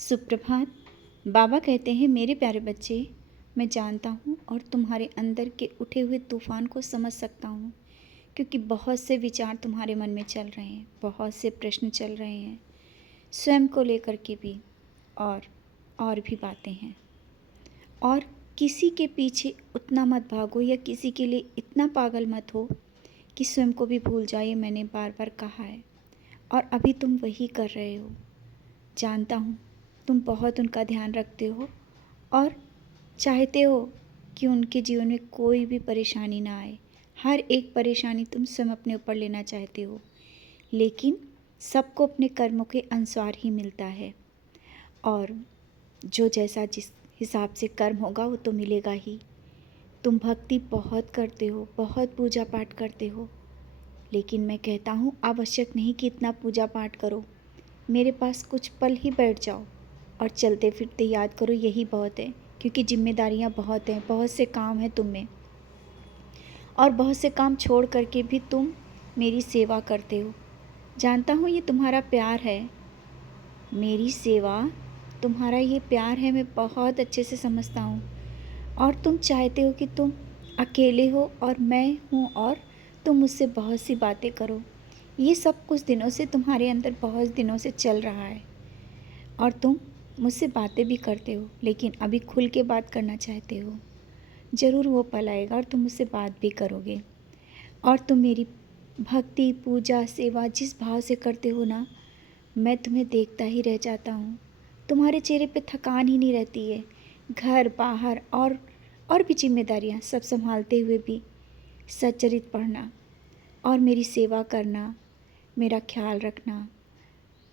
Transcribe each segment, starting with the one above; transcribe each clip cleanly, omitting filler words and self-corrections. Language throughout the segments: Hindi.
सुप्रभात। बाबा कहते हैं, मेरे प्यारे बच्चे, मैं जानता हूँ और तुम्हारे अंदर के उठे हुए तूफ़ान को समझ सकता हूँ, क्योंकि बहुत से विचार तुम्हारे मन में चल रहे हैं, बहुत से प्रश्न चल रहे हैं, स्वयं को लेकर के भी और भी बातें हैं। और किसी के पीछे उतना मत भागो या किसी के लिए इतना पागल मत हो कि स्वयं को भी भूल जाओ। ये मैंने बार बार कहा है और अभी तुम वही कर रहे हो। जानता हूँ तुम बहुत उनका ध्यान रखते हो और चाहते हो कि उनके जीवन में कोई भी परेशानी ना आए। हर एक परेशानी तुम स्वयं अपने ऊपर लेना चाहते हो, लेकिन सबको अपने कर्मों के अनुसार ही मिलता है और जो जैसा जिस हिसाब से कर्म होगा वो तो मिलेगा ही। तुम भक्ति बहुत करते हो, बहुत पूजा पाठ करते हो, लेकिन मैं कहता हूँ आवश्यक नहीं कि इतना पूजा पाठ करो। मेरे पास कुछ पल ही बैठ जाओ और चलते फिरते याद करो, यही बहुत है। क्योंकि जिम्मेदारियाँ बहुत हैं, बहुत से काम हैं तुम में और बहुत से काम छोड़ करके भी तुम मेरी सेवा करते हो। जानता हूँ ये तुम्हारा प्यार है, मेरी सेवा तुम्हारा ये प्यार है, मैं बहुत अच्छे से समझता हूँ। और तुम चाहते हो कि तुम अकेले हो और मैं हूँ और तुम मुझसे बहुत सी बातें करो। ये सब कुछ दिनों से तुम्हारे अंदर बहुत दिनों से चल रहा है और तुम मुझसे बातें भी करते हो, लेकिन अभी खुल के बात करना चाहते हो। ज़रूर वो पल आएगा और तुम मुझसे बात भी करोगे और तुम मेरी भक्ति पूजा सेवा जिस भाव से करते हो ना, मैं तुम्हें देखता ही रह जाता हूँ। तुम्हारे चेहरे पे थकान ही नहीं रहती है। घर बाहर और भी जिम्मेदारियाँ सब संभालते हुए भी सच्चरित पढ़ना और मेरी सेवा करना, मेरा ख्याल रखना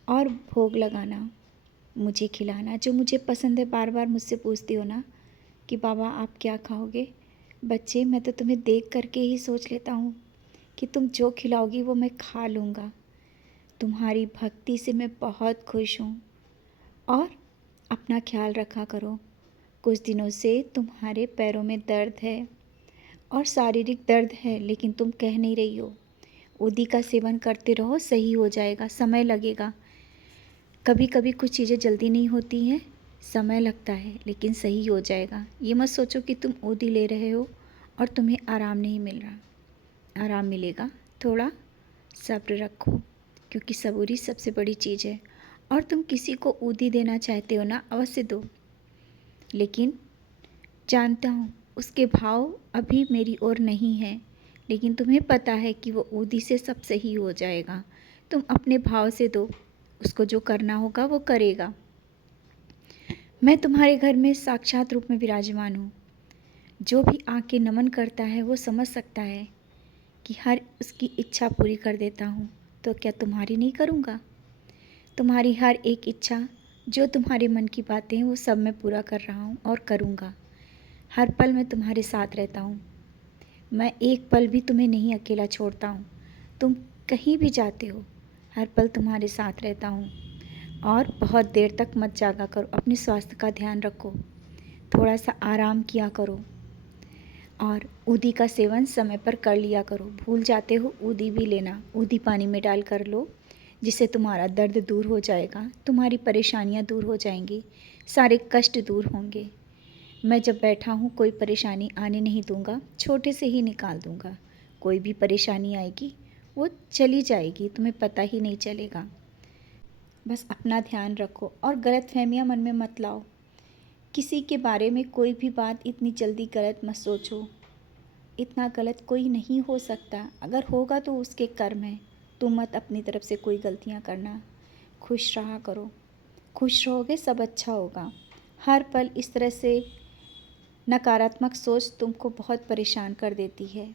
और भोग लगाना, मुझे खिलाना जो मुझे पसंद है। बार बार मुझसे पूछती हो ना कि बाबा आप क्या खाओगे। बच्चे, मैं तो तुम्हें देख करके ही सोच लेता हूँ कि तुम जो खिलाओगी वो मैं खा लूँगा। तुम्हारी भक्ति से मैं बहुत खुश हूँ और अपना ख्याल रखा करो। कुछ दिनों से तुम्हारे पैरों में दर्द है और शारीरिक दर्द है, लेकिन तुम कह नहीं रही हो। उदी का सेवन करते रहो, सही हो जाएगा। समय लगेगा, कभी कभी कुछ चीज़ें जल्दी नहीं होती हैं, समय लगता है, लेकिन सही हो जाएगा। ये मत सोचो कि तुम ओदी ले रहे हो और तुम्हें आराम नहीं मिल रहा। आराम मिलेगा, थोड़ा सब्र रखो, क्योंकि सबूरी सबसे बड़ी चीज़ है। और तुम किसी को ऊदी देना चाहते हो ना, अवश्य दो, लेकिन जानता हूँ उसके भाव अभी मेरी ओर नहीं है, लेकिन तुम्हें पता है कि वो ऊदी से सब सही हो जाएगा। तुम अपने भाव से दो, उसको जो करना होगा वो करेगा। मैं तुम्हारे घर में साक्षात रूप में विराजमान हूँ। जो भी आके नमन करता है वो समझ सकता है कि हर उसकी इच्छा पूरी कर देता हूँ। तो क्या तुम्हारी नहीं करूँगा? तुम्हारी हर एक इच्छा, जो तुम्हारे मन की बातें हैं, वो सब मैं पूरा कर रहा हूँ और करूँगा। हर पल मैं तुम्हारे साथ रहता हूँ। मैं एक पल भी तुम्हें नहीं अकेला छोड़ता हूँ। तुम कहीं भी जाते हो, हर पल तुम्हारे साथ रहता हूँ। और बहुत देर तक मत जागा करो, अपने स्वास्थ्य का ध्यान रखो, थोड़ा सा आराम किया करो और ऊदी का सेवन समय पर कर लिया करो। भूल जाते हो ऊदी भी लेना, ऊदी पानी में डाल कर लो, जिससे तुम्हारा दर्द दूर हो जाएगा, तुम्हारी परेशानियाँ दूर हो जाएंगी, सारे कष्ट दूर होंगे। मैं जब बैठा हूँ कोई परेशानी आने नहीं दूँगा, छोटे से ही निकाल दूँगा। कोई भी परेशानी आएगी वो चली जाएगी, तुम्हें पता ही नहीं चलेगा। बस अपना ध्यान रखो और गलतफहमियां मन में मत लाओ। किसी के बारे में कोई भी बात इतनी जल्दी गलत मत सोचो। इतना गलत कोई नहीं हो सकता, अगर होगा तो उसके कर्म है। तुम मत अपनी तरफ से कोई गलतियां करना। खुश रहा करो, खुश रहोगे सब अच्छा होगा। हर पल इस तरह से नकारात्मक सोच तुमको बहुत परेशान कर देती है।